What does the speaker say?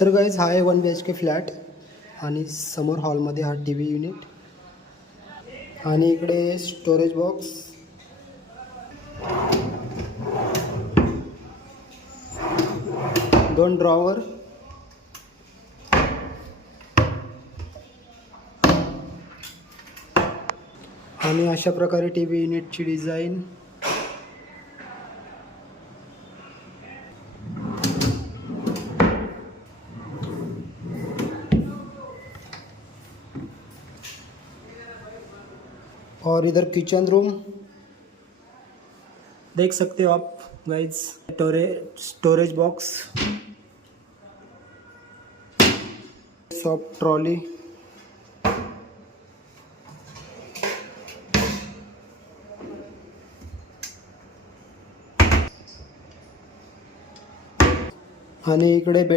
तर गाईज हा आहे 1 BHK फ्लॅट आणि समोर हॉलमध्ये हा टी व्ही युनिट आणि इकडे स्टोरेज बॉक्स, 2 ड्रॉवर आणि अशा प्रकारे टी व्ही युनिटची डिझाईन. और इधर किचन रूम देख सकते हो आप guys. Storage box, soft trolley आणि इकडे